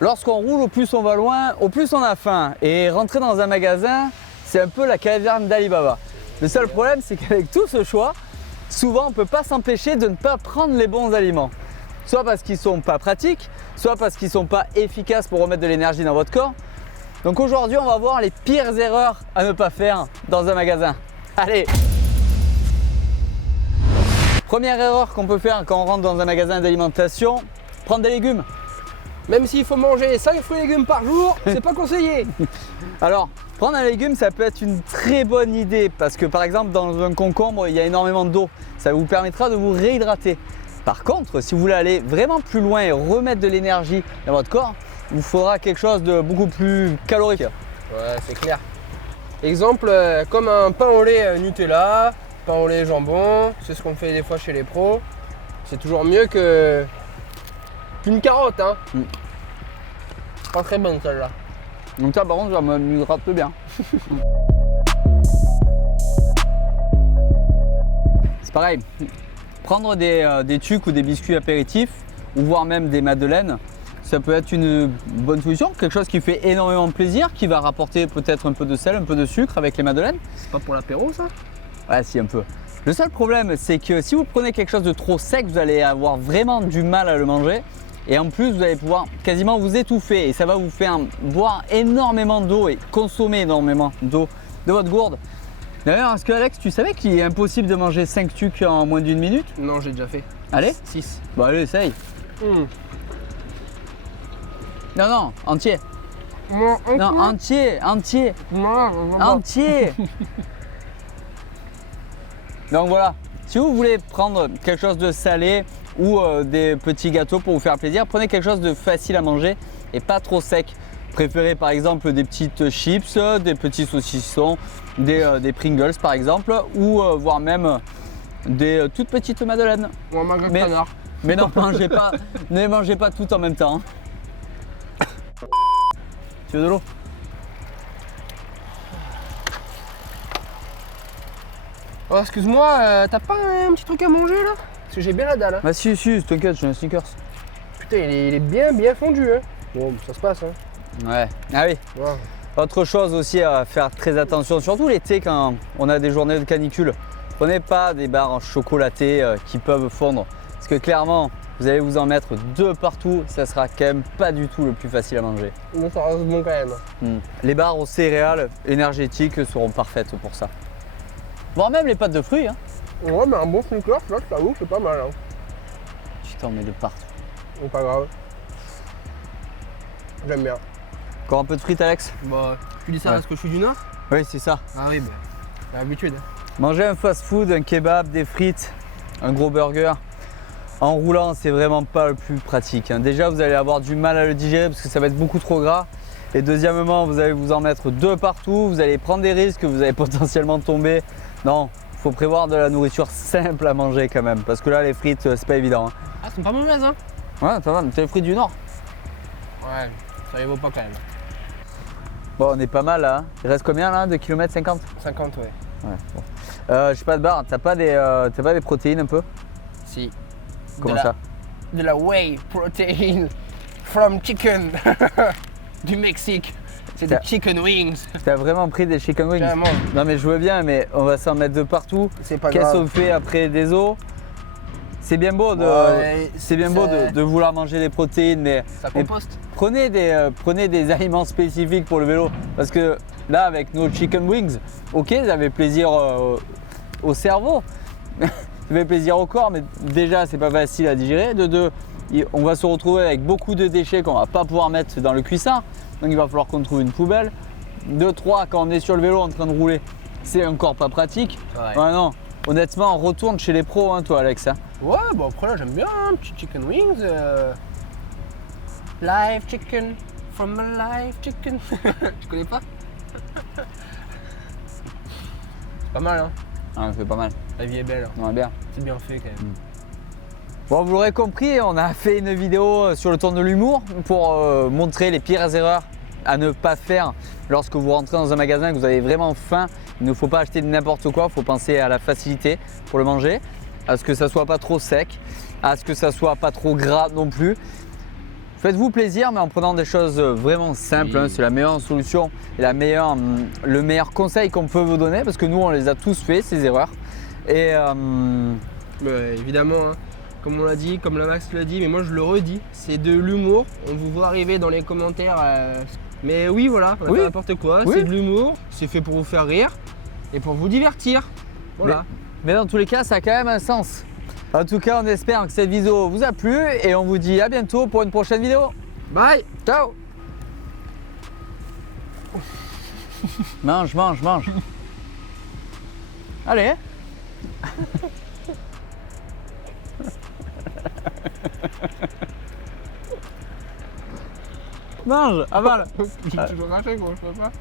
Lorsqu'on roule, au plus on va loin, au plus on a faim. Et rentrer dans un magasin, c'est un peu la caverne d'Ali Baba. Le seul problème, c'est qu'avec tout ce choix, souvent on ne peut pas s'empêcher de ne pas prendre les bons aliments. Soit parce qu'ils ne sont pas pratiques, soit parce qu'ils ne sont pas efficaces pour remettre de l'énergie dans votre corps. Donc aujourd'hui, on va voir les pires erreurs à ne pas faire dans un magasin. Allez! Première erreur qu'on peut faire quand on rentre dans un magasin d'alimentation, prendre des légumes. Même s'il faut manger 5 fruits et légumes par jour, c'est pas conseillé. Alors, prendre un légume, ça peut être une très bonne idée parce que par exemple, dans un concombre, il y a énormément d'eau. Ça vous permettra de vous réhydrater. Par contre, si vous voulez aller vraiment plus loin et remettre de l'énergie dans votre corps, il vous faudra quelque chose de beaucoup plus calorique. Ouais, c'est clair. Exemple, comme un pain au lait Nutella, pain au lait jambon, c'est ce qu'on fait des fois chez les pros. C'est toujours mieux qu'une carotte, hein. Pas très bonne celle-là. Donc ça, par contre, ça m'hydrate bien. C'est pareil, prendre des tucs ou des biscuits apéritifs, ou voire même des madeleines, ça peut être une bonne solution, quelque chose qui fait énormément plaisir, qui va rapporter peut-être un peu de sel, un peu de sucre avec les madeleines. C'est pas pour l'apéro ça? Ouais, si, un peu. Le seul problème, c'est que si vous prenez quelque chose de trop sec, vous allez avoir vraiment du mal à le manger. Et en plus, vous allez pouvoir quasiment vous étouffer et ça va vous faire boire énormément d'eau et consommer énormément d'eau de votre gourde. D'ailleurs, est-ce que Alex, tu savais qu'il est impossible de manger 5 tucs en moins d'une minute? Non, j'ai déjà fait. Allez? 6. Bon, allez, essaye. Non, non, entier. Non, entier. Entier. Donc voilà, si vous voulez prendre quelque chose de salé ou des petits gâteaux pour vous faire plaisir, prenez quelque chose de facile à manger et pas trop sec. Préférez par exemple des petites chips, des petits saucissons, des Pringles par exemple, ou voire même des toutes petites madeleines. Ou un magret de canard. Mais non, ne mangez pas tout en même temps. Tu veux de l'eau? Oh, excuse-moi, t'as pas un petit truc à manger là? Parce que j'ai bien la dalle. Hein. Bah si, t'inquiète, j'ai un Snickers. Putain, il est bien fondu. Hein. Bon, ça se passe. Hein. Ouais, ah oui. Ouais. Autre chose aussi à faire très attention, surtout l'été quand on a des journées de canicule. Prenez pas des barres chocolatés qui peuvent fondre. Parce que clairement, vous allez vous en mettre 2 partout, ça sera quand même pas du tout le plus facile à manger. Mais ça reste bon quand même. Les barres aux céréales énergétiques seront parfaites pour ça. Voire même les pâtes de fruits. Hein. Ouais, mais un bon Snickers, là, je t'avoue, c'est pas mal. Hein. Tu t'en mets de partout. C'est pas grave. J'aime bien. Encore un peu de frites, Alex? Bah, tu dis ça Ouais. parce que je suis du Nord? Oui, c'est ça. Ah oui, bah, t'as l'habitude. Manger un fast-food, un kebab, des frites, un gros burger, en roulant, c'est vraiment pas le plus pratique. Hein. Déjà, vous allez avoir du mal à le digérer parce que ça va être beaucoup trop gras. Et deuxièmement, vous allez vous en mettre 2 partout, vous allez prendre des risques, vous allez potentiellement tomber. Non, il faut prévoir de la nourriture simple à manger quand même, parce que là, les frites, c'est pas évident. Hein. Ah, c'est pas mauvaises, hein? Ouais, ça va, c'est les frites du Nord. Ouais, ça les vaut pas quand même. Bon, on est pas mal là. Hein. Il reste combien là? 2 km 50? 50, ouais. Ouais, bon. Je sais pas de barre, t'as pas des protéines un peu? Si. Comment ça? De la whey protein from chicken du Mexique. C'est des chicken wings. T'as vraiment pris des chicken wings? Carrément. Non mais je veux bien, mais on va s'en mettre de partout. C'est pas Qu'est-ce grave. qu'on fait après des os? C'est bien beau Ouais, de vouloir manger des protéines, mais Ça composte. prenez des aliments spécifiques pour le vélo. Parce que là, avec nos chicken wings, ok, ça fait plaisir au cerveau, ça fait plaisir au corps, mais déjà, c'est pas facile à digérer. De deux, on va se retrouver avec beaucoup de déchets qu'on va pas pouvoir mettre dans le cuissard. Donc, il va falloir qu'on trouve une poubelle. De trois, quand on est sur le vélo en train de rouler, c'est encore pas pratique. Ouais. Ouais, non. Honnêtement, on retourne chez les pros, hein, toi, Alex. Hein. Ouais, bon après là j'aime bien, un petit chicken wings. Live chicken from a live chicken. Tu connais pas? C'est pas mal, hein? Ah, c'est pas mal. La vie est belle. On est bien. C'est bien fait quand même. Bon, vous l'aurez compris, on a fait une vidéo sur le ton de l'humour pour montrer les pires erreurs à ne pas faire lorsque vous rentrez dans un magasin et que vous avez vraiment faim. Il ne faut pas acheter n'importe quoi, il faut penser à la facilité pour le manger, à ce que ça soit pas trop sec, à ce que ça soit pas trop gras non plus. Faites-vous plaisir, mais en prenant des choses vraiment simples. Oui. Hein, c'est la meilleure solution et le meilleur conseil qu'on peut vous donner, parce que nous, on les a tous fait, ces erreurs. Et Évidemment, hein, comme on l'a dit, comme la Max l'a dit, mais moi je le redis, c'est de l'humour. On vous voit arriver dans les commentaires. Mais oui, voilà, on a Oui. fait n'importe quoi. Oui. C'est de l'humour, c'est fait pour vous faire rire et pour vous divertir. Voilà. mais dans tous les cas, ça a quand même un sens. En tout cas, on espère que cette vidéo vous a plu et on vous dit à bientôt pour une prochaine vidéo. Bye. Ciao. Mange, mange, mange. Allez. Mange, avale. Je vais cracher, quoi, je peux pas.